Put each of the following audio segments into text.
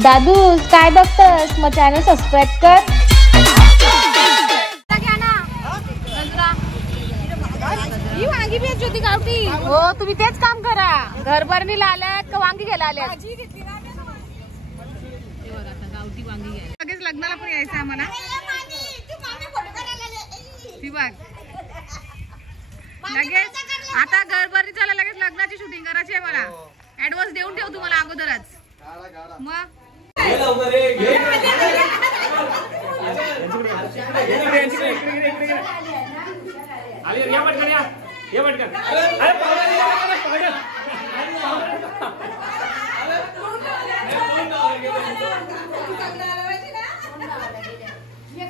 दादू काय बघतस? मग channel subscribe कर. हो तुम्ही तेच काम करा. घर भरणीला आल्यात का वांगी घ्यायला आल्यात? गावठी वांगी घ्यायला. लगेच लग्नाला पण यायचं आम्हाला. लगेच आता घर भरणी झालं, लगेच लग्नाची शूटिंग करायची आहे मला. ऍडव्हान्स देऊन ठेव तुम्हाला अगोदरच. मग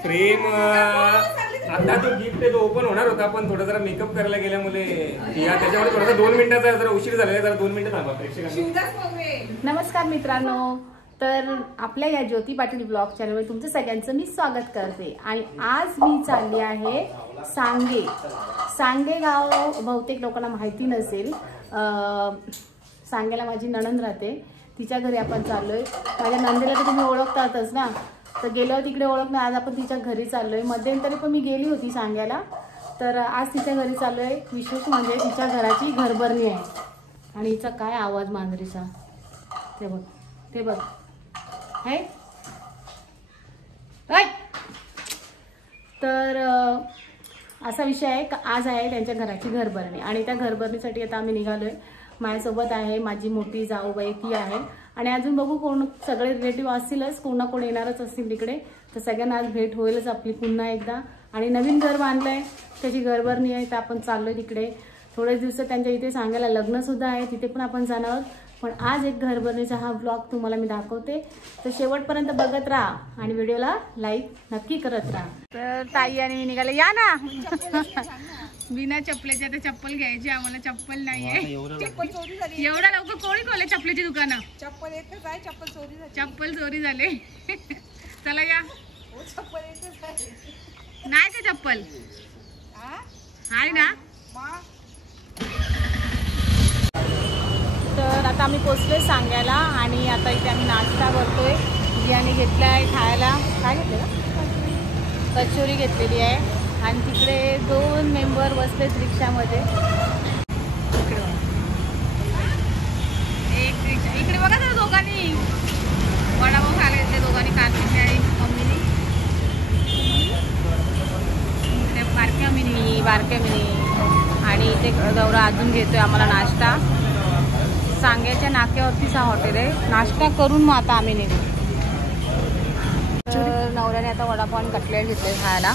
फ्रेम आता तो गिफ्ट आहे तो ओपन होणार होता, पण थोडा जरा मेकअप करायला गेल्यामुळे त्याच्यामुळे थोडासा 2 मिनिटाचा जरा उशीर झाला. जरा 2 मिनिटं थांबा प्रेक्षकांना. नमस्कार मित्रांनो, तर आपल्या या ज्योती पाटील ब्लॉग चॅनलवर तुमचं सगळ्यांचं मी स्वागत करते. आणि आज मी चालली आहे सांगे. सांगे गाव बहुतेक लोकांना माहिती नसेल. सांगेला माझी नणंद राहते, तिच्या घरी आपण चाललोय. माझ्या नंदेला तर तुम्ही ओळखतातच ना, तर गेल्यावर तिकडे ओळख नाही. आज आपण तिच्या घरी चाललोय. मध्यंतरी पण मी गेली होती सांग्याला, तर आज तिच्या घरी चाललोय. विशेष म्हणजे तिच्या घराची घरभरणी आहे. आणि हिचा काय आवाज मांजरीचा, ते बघ ते बघ है. तर असा विषय आहे का आज आहे त्यांच्या घराची घरभरणी. आणि त्या घरभरणीसाठी आता आम्ही निघालोय. माझ्यासोबत आहे माझी मोठी जाऊबाई, ती आहे. आणि अजून बघू कोण, सगळे रिलेटिव्ह असतीलच, कोण ना कोण येणारच असतील तिकडे. तर सगळ्यांना आज भेट होईलच आपली पुन्हा एकदा. आणि नवीन घर बांधलंय, त्याची घरभरणी आहे, तर आपण चाललोय तिकडे. थोडेच दिवसात त्यांच्या इथे सांगायला लग्नसुद्धा आहे, तिथे पण आपण जाणार. पण आज एक घरभरणीचा हा ब्लॉग तुम्हाला मी दाखवते, तर शेवटपर्यंत बघत राहा आणि व्हिडिओला लाईक नक्की करत राहा. तर ताई आणि मी निघाले. या ना बिना चप्पलेच्या, तर चप्पल घ्यायची आम्हाला, चप्पल नाहीये. एवढा लवकर कोणी खोले चप्पलेची दुकानं? चप्पल येतच आहे, चप्पल चोरी झाले. चला या. नाही का चप्पल आहे ना? तर आता आम्ही पोचलोय सांग्याला. आणि आता इथे आम्ही नाश्ता करतोय. बिर्याणी घेतला आहे खायला. काय घेतलं? कचोरी घेतलेली आहे. आणि तिकडे 2 मेंबर बसलेत रिक्षामध्ये. एक रिक्षा इकडे बघा ना, दोघांनी वडापाव खायला घेतले, दोघांनी, कार्तिकने आणि मम्मीने. इकडे बारक्या मिनी. आणि इथे दौरा अजून घेतोय आम्हाला नाश्ता. सांग्याच्या नाक्यावरतीच हा हॉटेल आहे. नाश्ता करून मग आता आम्ही निघू. तर नवऱ्याने आता वडापाव आणि कटलेट घेतले खायला.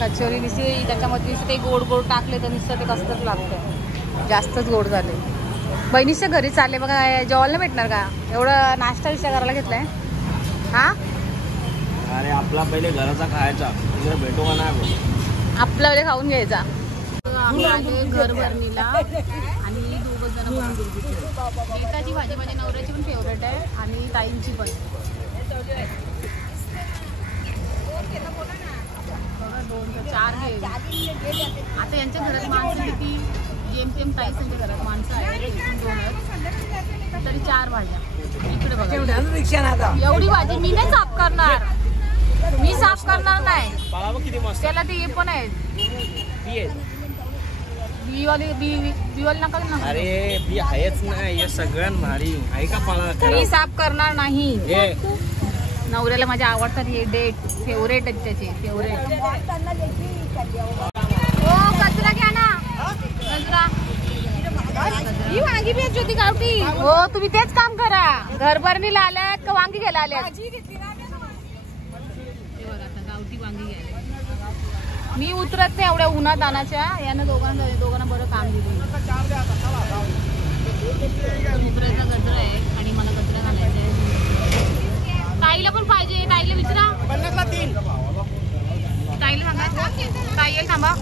कचोरी दिसते त्याच्यामध्ये, ते गोड गोड टाकले तर नुसतं ते कसंच लागतं, जास्तच गोड झाले. बहिणीच्या घरी चालले बघा, जेवायला भेटणार का? एवढं नाश्ता विषय करायला घेतलाय. हा अरे आपला पहिले घराचा खायचा, भेटू का नाही आपला पहिले खाऊन घ्यायचा. आम्ही आले घरभरणीला आणि 2 जण. एकाची भाजी माझ्या नवऱ्याची पण फेवरेट आहे आणि ताईंची पण. 4 घे. आता यांच्या घरात माणसं किती? जेमतेम ताईच्या घरात माणसं आहे 2च, तरी 4 भाज्या. इकडे बघा, एवढी भाजी मी नाही साफ करणार, मी साफ करणार नाही. त्याला ते हे पण आहे, बिवाली नका ना. अरे बी आहेच नाही, हे सगळ्यात भारी आहे का पाला. मी साफ करणार नाही. नवऱ्याला माझ्या आवडतात हे डेट, फेवरेट आहेत त्याचे, फेवरेट. हो कचरा घ्या ना, कचरा. ही वांगी भेट होती गावठी. हो तुम्ही तेच काम करा. घरभरणीला आल्यात का वांगी घ्यायला आल्यात? गावठी वांगी घ्यायला मी उतरत नाही एवढ्या उन्हात आणाच्या. यानं दोघांना बरं काम दिलं. उतरायचा गजरा आहे आणि मला गजरा घालायचा आहे. ताईला पण पाहिजे, ताईला विचारा. 50ला 3. ताईला सांगा, ताई येईल थांबा.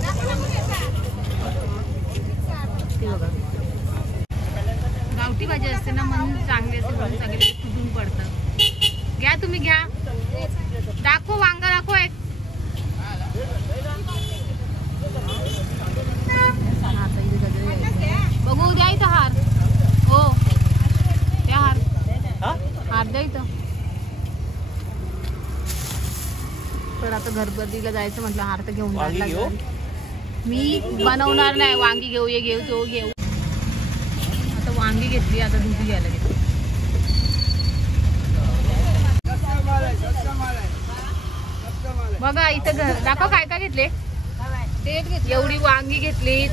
गावठी भाजी असते ना, मन चांगली असते म्हणून सगळे कुठून पडतात. घ्या तुम्ही घ्या. दाखव वांगा, दाखव एक. बघू द्या इथं हार. हो त्या हार द्या इथं. तर आता घरबदीला जायचं म्हटलं, हार तर घेऊन जायला लागेल. मी बनवणार नाही. वांगी घेऊ, ये घेऊ, तो घेऊ. आता वांगी घेतली, आता दुधी घ्यायला घेतली. बघा इथं घर दाखव काय काय घेतले. एवढी वांगी घेतली.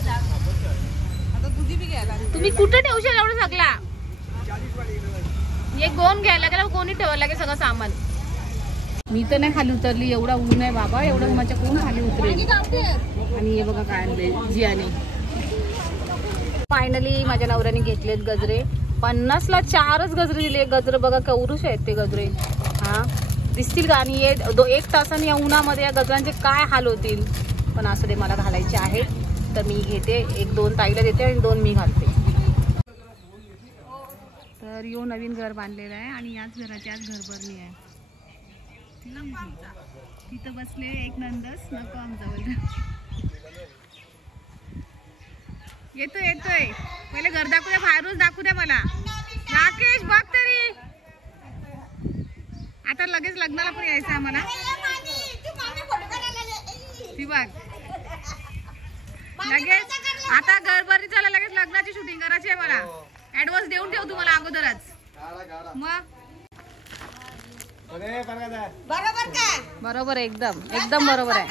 तुम्ही कुठे ठेवशाल एवढं सगळा? एक दोन घ्यायला गेला, कोणी ठेवायला लागेल सगळं सामान. मी तर नाही खाली उतरली, एवढा ऊन आहे बाबा. एवढं उन्हाच्या कोण खाली उतरेल. आणि हे बघा काय आणले जियाने. फायनली माझ्या नवऱ्याने घेतलेत गजरे. 50ला 4च गजरे दिले. गजरे बघा केवढूच आहेत ते गजरे. हा दिसतील का? आणि 1 तासाने या उन्हामध्ये या गजरांचे काय हाल होतील. पण असं ते मला घालायचे आहेत, तर मी घेते. 1-2 ताईला देते आणि 2 मी घालते. तर यो नवीन घर बांधलेलं आहे आणि याच घराची आज घरभरणी आहे. तिथं बसले एक नंदस. नको आमचा बोल. येतोय पहिले घर दाखवू द्या, बाहेरूच दाखवू द्या मला. राकेश बघ तरी. आता लगेच लग्नाला पण यायचं आम्हाला. ती बघ लगेच आता घरभरणी झालं, लगेच लग्नाची शूटिंग करायची आहे मला. ऍडव्हान्स देऊन ठेव तुम्हाला अगोदरच. मग बरोबर एकदम बरोबर आहे.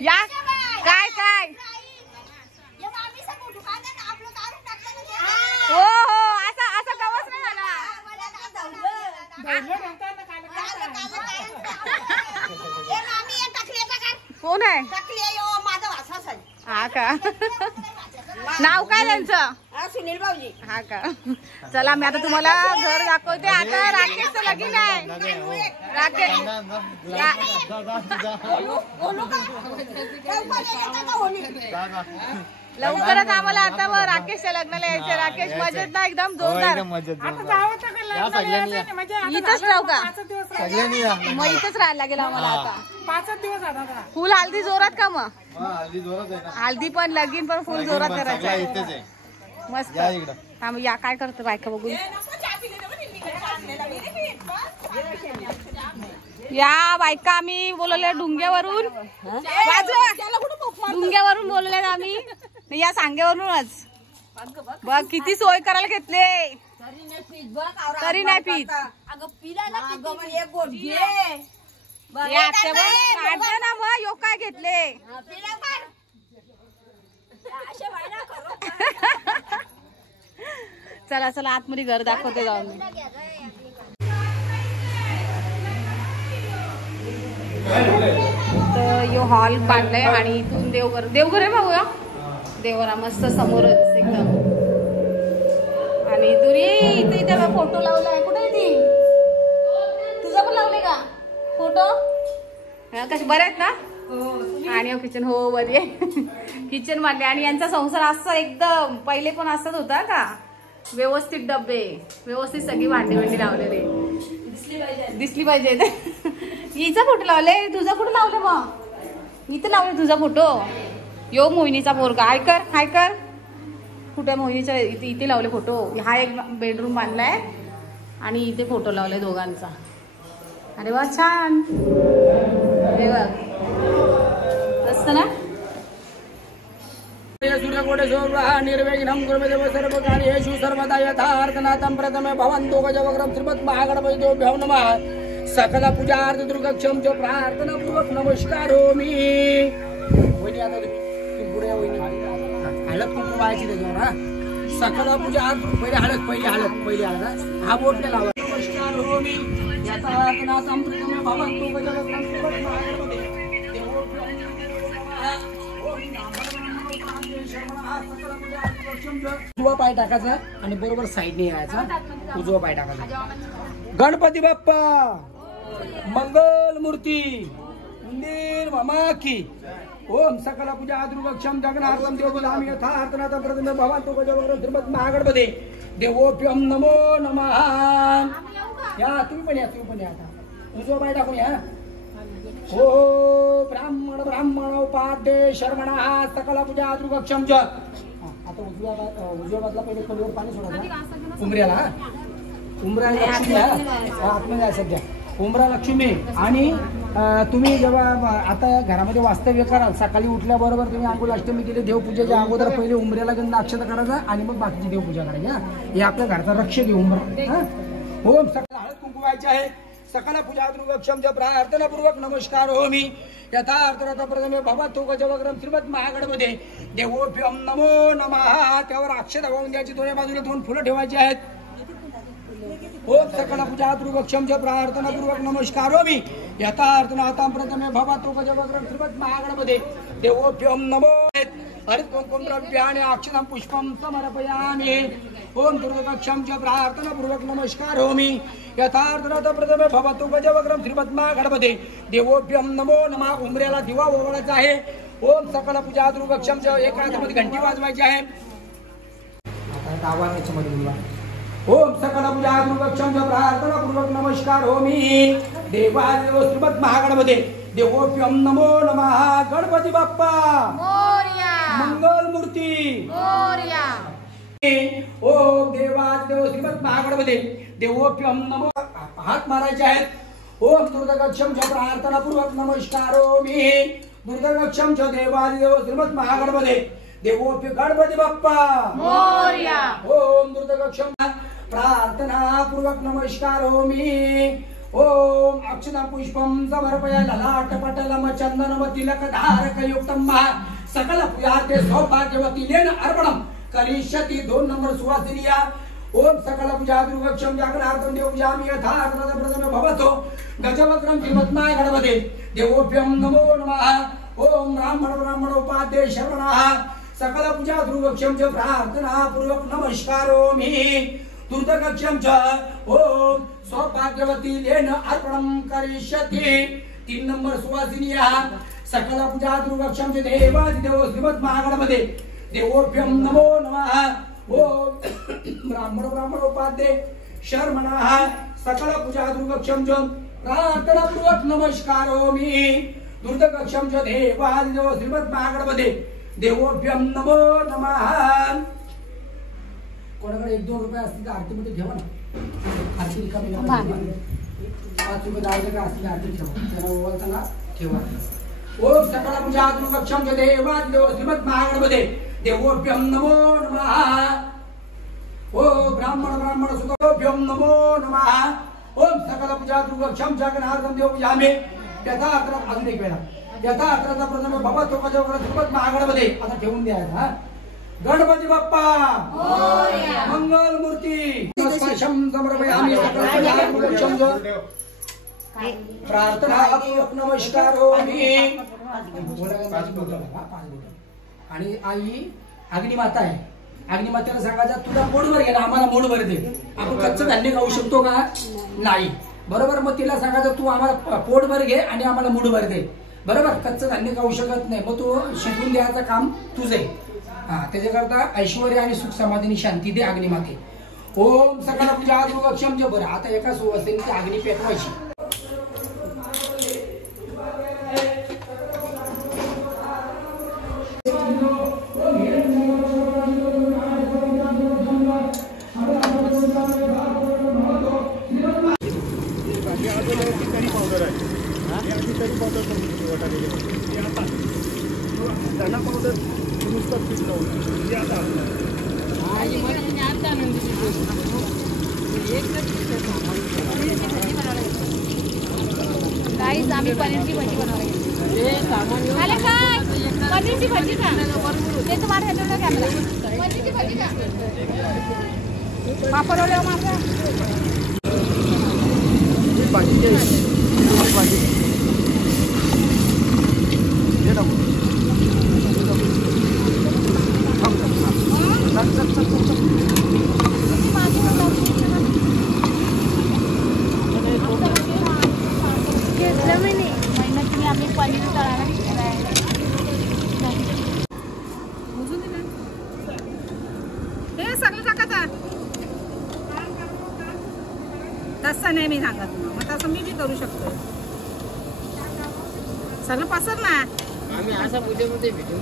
या काय काय हो असं गावच नाही झाला. कोण आहे? हा का? नाव काय त्यांचं? सुनील भाऊजी. हा का? चला मी आता तुम्हाला घर दाखवते. आता राकेशचं लगीन आहे. राकेश लवकरच आम्हाला आता मग राकेशच्या लग्नाला यायचं. राकेश मजेत ना एकदम जोरदार. इथंच राहू का? मग इथंच राहायला लागेल आम्हाला आता. 5 दिवस फुल हल्दी जोरात का? मग हल्दी पण लगीन पण फुल जोरात करायचं. मस्त. या काय करतो बायका बघून. या बायका आम्ही बोलवल्या डुंग्यावरून. डुंग्यावरून बोलवल्या आम्ही. या सांगेवरूनच. बघ किती सोय करायला घेतले, तरी नाही पीत. ना मग यो काय घेतले. चला चला आतमध्ये घर दाखवते जाऊन. तर यो हॉल बांधलाय आणि इथून देवघर आहे भाऊ. देवघरा मस्त समोरच एकदम. आणि दुरी इथे फोटो लावलाय. कुठे ती? तुझा पण लावले का फोटो? कसे बरे आहेत ना? आणि किचन हो बरी आहे. किचन बांधले. आणि यांचा संसार असा एकदम पहिले पण असत होता का? व्यवस्थित डबे, व्यवस्थित सगळी भांडी लावलेले दिसली पाहिजे. हिचा फोटो लावले. तुझा फोटो लावले मग? इथं लावले तुझा फोटो. यो मोहिनीचा पोरगा. हाय कर. कुठे मोहिनीच्या इथे लावले फोटो. हा एक बेडरूम बांधलाय आणि इथे फोटो लावले दोघांचा. अरे वा छान. अरे वा मस्त ना. निर्विघ्नं कुर्वते सर्वकार्येषु सर्वदा यथार्थनाथं प्रथमे भवन्तु गजवग्रं श्रीमद्महागणपतिभ्यो नमः. सकल पूजार्थ दुर्गक्षम च प्रार्थना पूर्वक नमस्कारोमी. वहिनी आता तुम्ही पुढे वहिनी हळद कुंकू व्हायची त्याच्यावर. हा सकल पूजार्थ पहिली हळद हा बोट लावा. नमस्कारोमी यथार्थनाथं प्रथमे भवन्तु गजवग्रं श्रीमद्महागणपतिभ्यो उजवा पाय टाकायचा आणि बरोबर साईडने यायचा. उजवा पाय टाकायचा. गणपती बाप्पा मंगल मूर्ती मंदिर मामा की. ओम सकल पूजा दुर्गक्षम जगन्नाथम देवदामी यथार्थनाथं प्रथमे भवन्तु गजवग्रं श्रीमद्महागणपते देवोभ्यं नमो नमः. या तुम्ही पण या आता. उजवा पाय टाकून या. हो ब्राह्मण उपाध्ये शर्मणः सकल पूजा दुर्गक्षम च. आता उजव्या बाजूला पहिले खोलीवर पाणी सोडायचं उमऱ्याला. उमरा लक्ष्मी आतमध्ये आहे सध्या. उमरा लक्ष्मी. आणि तुम्ही जेव्हा आता घरामध्ये वास्तव्य कराल सकाळी उठल्याबरोबर तुम्ही अंघोळ अष्टमी केली देवपूजेच्या अगोदर पहिले उमऱ्याला गंध अक्षता करायचा आणि मग बाकीची देवपूजा करायची. हा हे आपल्या घरचा रक्षक आहे उमरा. ओम सकाळ हळद कुंकू व्हायचे आहे. सकल पूजा क्षम प्रार्थनापूर्वक नमस्कार हो मी यथार्थ प्रथमे भवा तो गजवग्रम श्रीमद महागणपती देवोभ्यम नमो नमः. त्यावर अक्षता वाहून द्यायची. दोन्ही बाजूला 2 फुलं ठेवायची आहेत. ओम सकल पूजा क्षम प्रार्थनापूर्वक नमस्कार हो मी यथार्थ प्रथमे भवा तो गजवग्रम श्रीमद महागणपती देवोभ्यम नमो. हरित कुंकुम द्रव्याणि अक्षतं पुष्पं समर्पयामि. ओम दुर्गक्षम प्रार्थनापूर्वक नमस्कार हो मी यथार्थ प्रथमे भवतु गजवग्रम श्रीमद्मा गणपते देवोभ्यम नमो नमः. उमऱ्याला दिवा ओवाळायचा आहे. ओम सकल पूजा दुर्गक्षम एका हातामध्ये घंटी वाजवायची आहे. ओम सकल पूजा दुर्गक्षम प्रार्थनापूर्वक नमस्कार हो मी देवादेव श्रीमद महागणपते देवोभ्यम नमो नमः. गणपती बाप्पा मंगल मूर्ती. ओम देवादेव श्रीमद महागणपते देवोभ्यम नमो. हात मारायचे आहेत. ओम दुर्गक्षम प्रार्थनापूर्वक नमस्कार हो मी दुर्गक्षम देवादेव श्रीमद महागणपते देवोभ्य गणपती बाप्पा. ओम दुर्गक्षम प्रार्थनापूर्वक नमस्कार हो मी. ओम अक्षता पुष्पम समर्पया ललाट पटलम चंदनम तिलक धारक युक्तम सकल पूजार्थे सौभाग्यवती लेन अर्पणम करिष्यति. 2 नंबर सुवासिनिया. ओम सकल पूजा दुर्गक्षम जागरणार्थम देवपूजामि यथार्थ प्रथमे भवतो गजवक्त्रम श्रीमद्माय गणपते देवोभ्यम नमो नमः. ओम ब्राह्मण उपाध्ये शरवणः सकल पूजा दुर्गक्षम प्रार्थनापूर्वक नमस्कारोमि दुर्गक्षम ओम सौभाग्यवती लेन अर्पणम करिष्यति. 3 नंबर सुवासिनिया. सकल पूजा दुर्गक्षम देवादिदेव श्रीमद महागणपते देवोभ्यम नमो नमः. ओम ब्राह्मण उपाध्ये शर्मणः सकल पूजा दुर्गक्षम प्रार्थनापूर्वक नमस्कारोमि दुर्गक्षम देवादिदेव श्रीमद महागणपते देवोभ्यम नमो नमः. कोणाकडे 1-2 रुपये असतील तर आरतीमध्ये ठेवा ना. आरती रिकामी 5 रुपये 10 रुपये असतील आरती ठेवा. त्याला ओवाळताना ठेवा. ओम सकल पूजा दुर्गक्षम देवादिदेव श्रीमद महागणपते देवोभ्यम नमो नमः. ओ ब्राह्मण सुतोभ्यम नमो नमः. ओम सकल पूजा दुर्गक्षम जगन्नाथम देवपूजामि यथार्थ. अजून एक वेळा यथार्थ प्रथम भवतो गजवग्रम श्रीमद महागणपते. आता ठेवून द्यायचा. गणपती बाप्पा मंगल मूर्ती. समर्पयामि प्रार्थनापूर्वक नमस्कार हो मी. आणि आई अग्निमाता आहे. अग्निमातेला सांगायचं तुला पोटभर घे ना आम्हाला मोडभर दे. आपण कच्चं धान्य खाऊ शकतो का? नाही. बरोबर. मग तिला सांगायचं तू आम्हाला पोटभर घे आणि आम्हाला मूडभर दे. बरोबर. कच्चं धान्य खाऊ शकत नाही. मग तू शिकून द्यायचं काम तुझं आहे. त्याच्याकरता ऐश्वर्य आणि सुख समाधानी शांती दे अग्निमाते. ओम सकल पूजा दुर्गक्षम. बरं आता एका सुवासिनीची अग्नी पेटवायची. गाईज आम्ही पनीरची भाजी बनवली. काय पनीरची भाजी का ते तुम्हाला ह्याच्यावर कॅमेरा पनीरची भाजी का पापड ओले माझा भाजी तसं नाही मी सांगत. मग तसं मी बी करू शकतो. सगळं पसंत ना. आम्ही असा व्हिडिओ मध्ये बोलतो.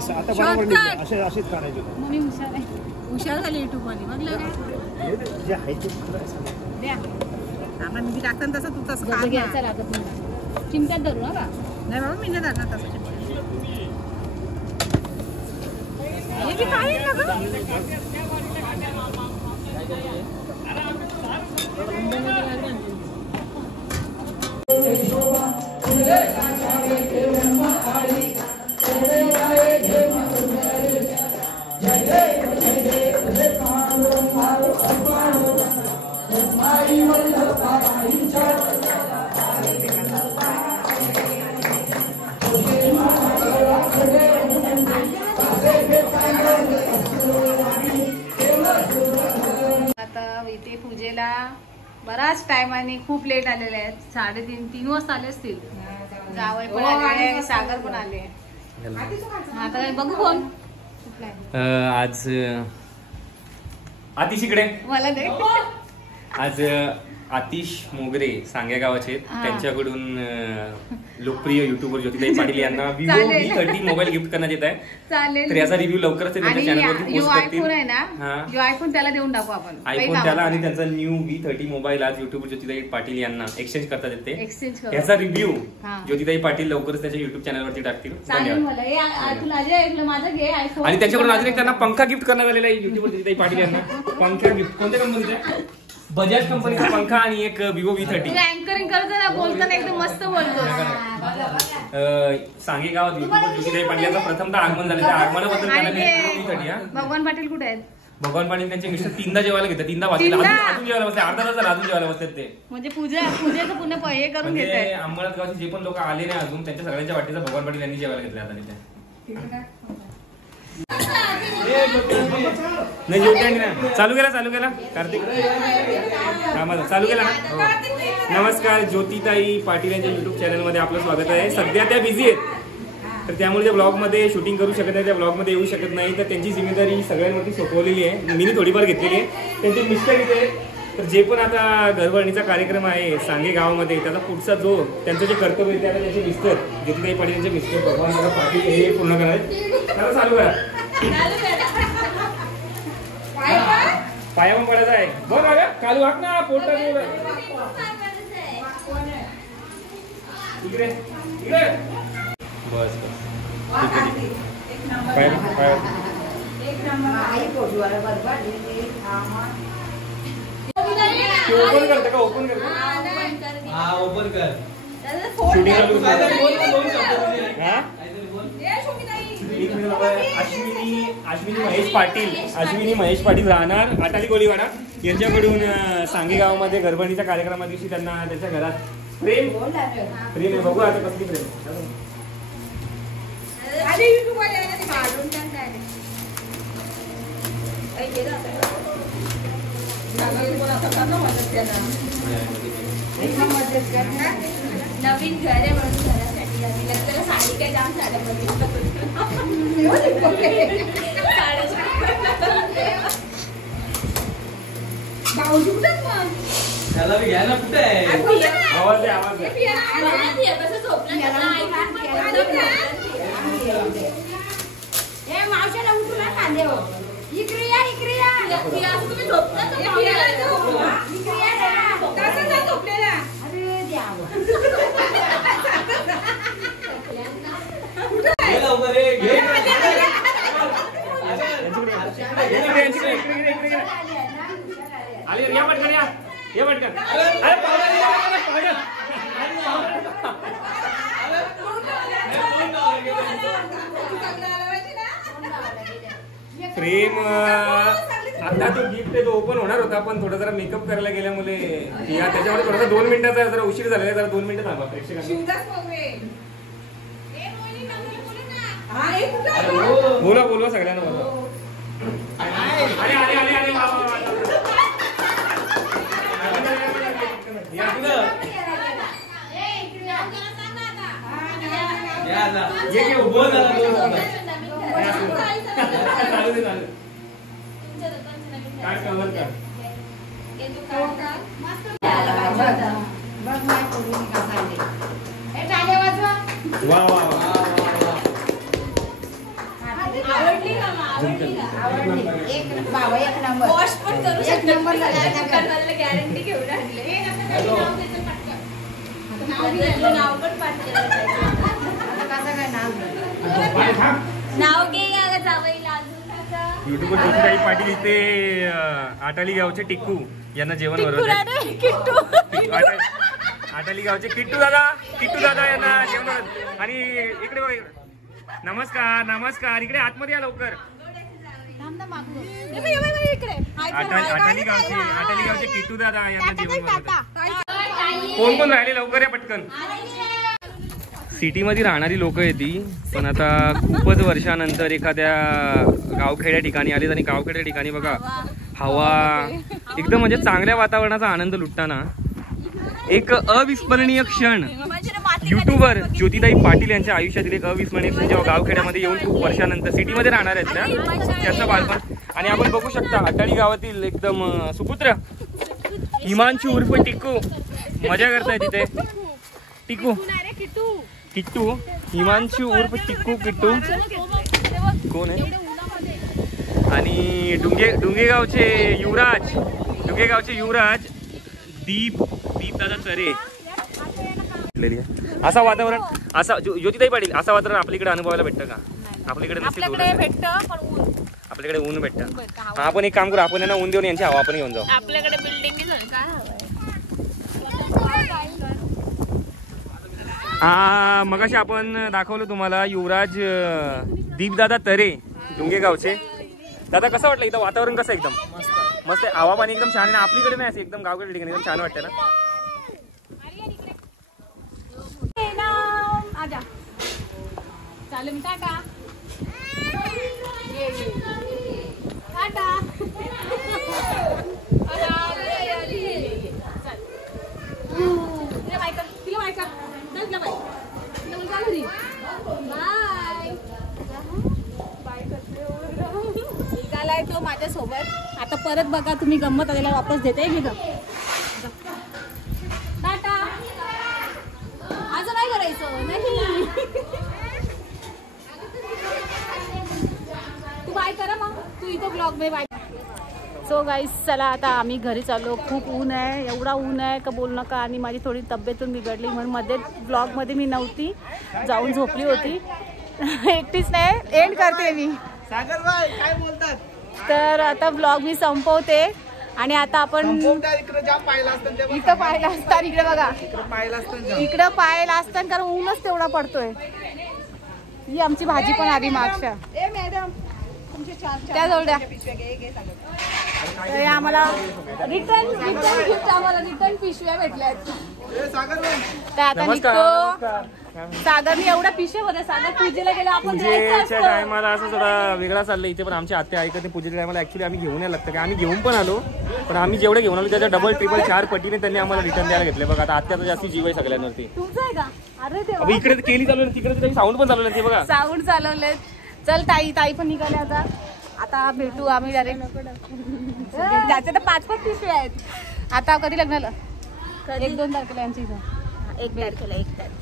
असं आता बरोबर निघलं. असेच काढायचे होते. मग मी हुशार आहे. हुशार झाली युट्यूब वाली बघलं काय जे आहे ते खरं सांग. द्या आपण मी टाकताना तसं तू तसं काढ ना. घ्यायचा लागत नाही. चिमट्यात धरू नका. नाही बाबा मी नाही टाकणार तसं हे बी काय आहे ना गं? आता इथे पूजेला बराच टायमाने खूप लेट आलेले आहेत. 3:30 वाजता आले असतील. जावई पण आले, सागर पण आले. आता काय बघू कोण आज आतिश इकडे. मला दे. आज आतिश मोगरे सांग्या गावाचे त्यांच्याकडून लोकप्रिय युट्यूबर ज्योतिताई पाटील यांना Vivo V30 मोबाईल गिफ्ट करण्यात येत आहे. चालेल. तर याचा रिव्ह्यू लवकरच ते त्यांच्या चॅनलवरती पोस्ट करतील. आयफोन आहे ना, यो आयफोन त्याला देऊन टाकू आपण. आयफोन त्याला आणि त्यांचा न्यू V30 मोबाईल आज युट्यूबर ज्योतिताई पाटील यांना एक्सचेंज करतात येते. एक्सचेंज करू. याचा रिव्ह्यू ज्योतिताई पाटील लवकरच त्याच्या युट्यूब चॅनलवरती टाकतील. चालेल. मला तुला जे माझं घे आयफोन. आणि त्यांच्याकडून अजून एक त्यांना पंखा गिफ्ट करण्यात आलेला आहे युट्यूबर ज्योतिताई पाटील यांना. पंखा गिफ्ट कोणत्या कंपनीचा? बजाज कंपनीचा पंखा आणि एक Vivo V30. अँकरिंग करतो ना, बोलताना एकदम मस्त बोलतो. सांगे गावात युट्यूबर ज्योतिताई पाटील यांचं प्रथमतः आगमन झालं. त्या आगमनाबद्दल भगवान पाटील कुठे आहेत? भगवान पाटील त्यांचे मिस्टर 3दा जेवायला घेतात. 3दा वाजले. अजून जेवायला बसले. अर्धा तास अजून जेवायला बसतात ते. म्हणजे पूजेचं पुन्हा हे करून घेत म्हणजे अंबळात गावचे जे पण लोक आले नाही अजून त्यांच्या सगळ्यांच्या वाटेचा भगवान पाटील यांनी जेवायला घेतला आता तिथे. नाही जेवते चालू केला कार्तिक चालू केला ना. नमस्कार, ज्योतिताई पाटील यांच्या युट्यूब चॅनल मध्ये आपलं स्वागत आहे. सध्या त्या बिझी आहेत तर त्यामुळे त्या ब्लॉग मध्ये शूटिंग करू शकत नाही, त्या ब्लॉग मध्ये येऊ शकत नाही. तर त्यांची जिम्मेदारी सगळ्यांवरती सोपवलेली आहे. मी थोडीफार घेतलेली आहे. त्यांचे मिस्टर इथे. तर जे पण आता घरभरणीचा कार्यक्रम आहे सांगे गावामध्ये त्याचा पुढचा जो त्यांचं जे कर्तव्य आहे ते आता त्यांचे मिस्टर ज्योतिताई पाटील यांचे मिस्टर भगवान पाटील हे पूर्ण करणार आहेत. त्याला चालू करा. पाया पण पडायचा आहे. बघ बघा कालू हाक ना पोटात इकडे इकडे बस ओपन करता का? ओपन करता ओपन कर. शूटिंग अश्विनी महेश पाटील राहणार आटाली गोळीवाडा यांच्याकडून सांगे गावामध्ये घरभरणीच्या कार्यक्रमा दिवशी त्यांना त्यांच्या घरात प्रेम आहे. बघू आता कसली प्रेम. नवीन घर आहे म्हणून घरासाठी त्याला साडी काय जाम साड्या भाऊजी कुठे त्याला बी घ्यायला कुठे आहे? आवाज आवाज मावशाला उठू ना कांदे हो. इकडे या इकडे या. तुम्ही झोपता झोपलेला. अरे द्यावं या पटकन या पटकन. प्रेम आता तो गिफ्ट आहे तो ओपन होणार होता पण थोडा जरा मेकअप करायला गेल्यामुळे त्याच्यामुळे थोडासा 2 मिनिटाचा जरा उशीर झालेला. जरा 2 मिनिटं थांबा प्रेक्षकांना. बोलवा सगळ्यांना बोलवा. वॉश पण करू शकतो गॅरंटी घेऊन आणले. नाव पण पाठ केलं नाव घे जावईला अजून युट्यूबवर ज्योतिताई पाटील इथे आटाली गावचे टिक्कू यांना जेवण बनवतात. आटाली गावचे किट्टू दादा यांना जेवण बनवतात. आणि इकडे बघा, नमस्कार नमस्कार, इकडे आतमध्ये या लवकर. आटाली गावचे किट्टू दादा यांना जेवण बनवतात. कोण कोण राहिले लवकर या पटकन. सिटीमध्ये राहणारी लोक येते पण आता खूपच वर्षानंतर एखाद्या गावखेड्या ठिकाणी आले आणि गावखेड्या ठिकाणी बघा हवा एकदम म्हणजे चांगल्या वातावरणाचा आनंद लुटताना एक अविस्मरणीय क्षण युट्यूबर ज्योतिताई पाटील यांच्या आयुष्यातील एक अविस्मरणीय क्षण जेव्हा गावखेड्यामध्ये येऊन खूप वर्षानंतर सिटीमध्ये राहणार आहेत ना त्याचं बालपण. आणि आपण बघू शकता आटाली गावातील एकदम सुपुत्र हिमांशू उर्फ टिक्कू मजा करताय तिथे. किट्टू हिमांशू उर्फ टिक्कू किट्टू कोण आहे. आणि डुंगेगावचे युवराज दीप दादा तरे. असं वातावरण असा ज्योतिताई पाटील असं वातावरण आपल्याकडे अनुभवायला भेटतं का. आपल्याकडे आपल्याकडे ऊन भेटतं. आपण एक काम करू, आपण यांना ऊन देऊन यांची हवा आपण घेऊन जाऊ. आपल्याकडे बिल्डिंग मगाशी आपण दाखवलं तुम्हाला युवराज दीपदादा तरे डुंगेगावचे. दादा कसं वाटलं इथं वातावरण कसं एकदम मस्त आहे. हवा पाणी एकदम छान आहे. आपलीकडे नाही असं एकदम गावकडे ठिकाणी एकदम छान वाटतं ना. चालेल टाटा. निघालाय तो माझ्यासोबत. आता परत बघा तुम्ही गंमत आलेला वापस देते मी टाटा. असं काय करायचं नाही. तू बाय करा मग तू इथं ब्लॉग मध्ये बाय. सो गाईस चला आता आम्ही घरी चाललो. खूप ऊन आहे, एवढा ऊन आहे का बोल नका. आणि माझी थोडी तब्येतून बिघडली म्हणून मध्ये ब्लॉगमध्ये मी नव्हती, जाऊन झोपली होती. एकटीच नाही एंड करते मी. सागर भाई काय बोलतात. तर आता ब्लॉग मी संपवते. आणि आता आपण इथं पाहिला असताना इकडे बघा इकडं पाहायला असताना कारण ऊनच तेवढा पडतोय. ही आमची भाजी पण आली मागच्या त्या जोड्या. आम्हाला रिटर्न गिफ्ट आम्हाला रिटर्न पिशव्या भेटल्या. तर आता निघतो. सागरने एवढ्या पिशव्या होत्या. सागर पूजेला गेलो आपण पूजेच्या टायमाला असं थोडा वेगळा चाललं इथे. पण आमच्या आत्या ऐकत पूजेच्या टायमाला ऍक्च्युली आम्ही घेऊन यायला लागतं. आम्ही घेऊन पण आलो पण आम्ही जेवढे घेऊन आलो त्याच्या डबल ट्रिपल 4 पटीने त्यांनी आम्हाला रिटर्न द्यायला घेतले. बघा आता आत्याचा जास्ती जीव आहे सगळ्यांवरती. तुमचं आहे का. अरे देवा इकडे केली चालवली तिकडे साऊंड पण चालवलं ते बघा. साऊंड चालवले. चल ताई पण निघाले. आता भेटू आम्ही डायरेक्ट. त्याचे तर 5 पिशव्या आहेत. आता कधी लग्नाला 1-2 तारखेला यांची इथं 1 तारखेला.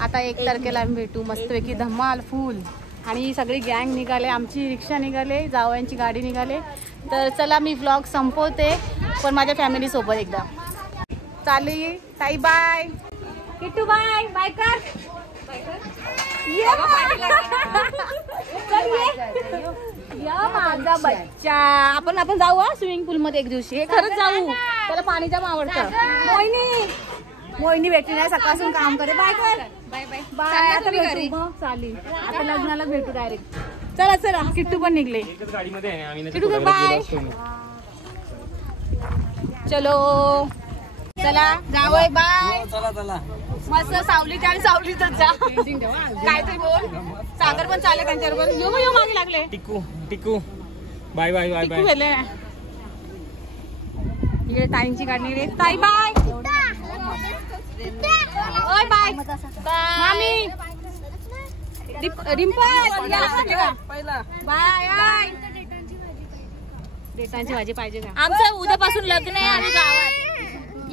आता 1 तारखेला आम्ही भेटू मस्तपैकी धमाल फुल. आणि सगळी गँग निघाले, आमची रिक्षा निघाले, जावयांची गाडी निघाले. तर चला मी व्लॉग संपवते पण माझ्या फॅमिली सोबत एकदा चालली. ताई बाय. किट्टू बाय बाय कर. माझा बच्चा. आपण जाऊ स्विमिंग पूल मध्ये एक दिवशी. हे खरंच जाऊ. त्याला पाणी जाम आवडतं. मोहिनी भेटली नाही सकाळपासून काम करे. बाय कर. Bye bye bye. आता भेटू मग चालेल. आता लग्नाला भेटू डायरेक्ट. चला किट्टू पण निघले. किट्टू बाय. चलो चला जावय बाय. चला मस्त सावलीत आणि सावलीतच जा. काहीतरी बोल. सागर पण चालेल त्यांच्याबरोबर. येऊ मागे लागले. टिकू बाय बाय बाय बाय. इकडे ताईंची गाडी रे. ताई बाय. ओय बाय मामी. Rimple bye bye. डेटांची भाजी पाहिजे का. आमचं उद्यापासून लग्न आहे. आम्ही गावात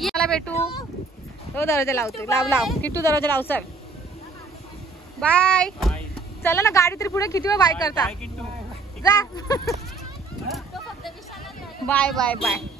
याला भेटू. तो दरवाजा लावतोय. लाव किट्टू दरवाजा लाव. Sir bye. चला ना गाडी तरी पुढे किती वेळ बाय करता. जा. Bye bye bye.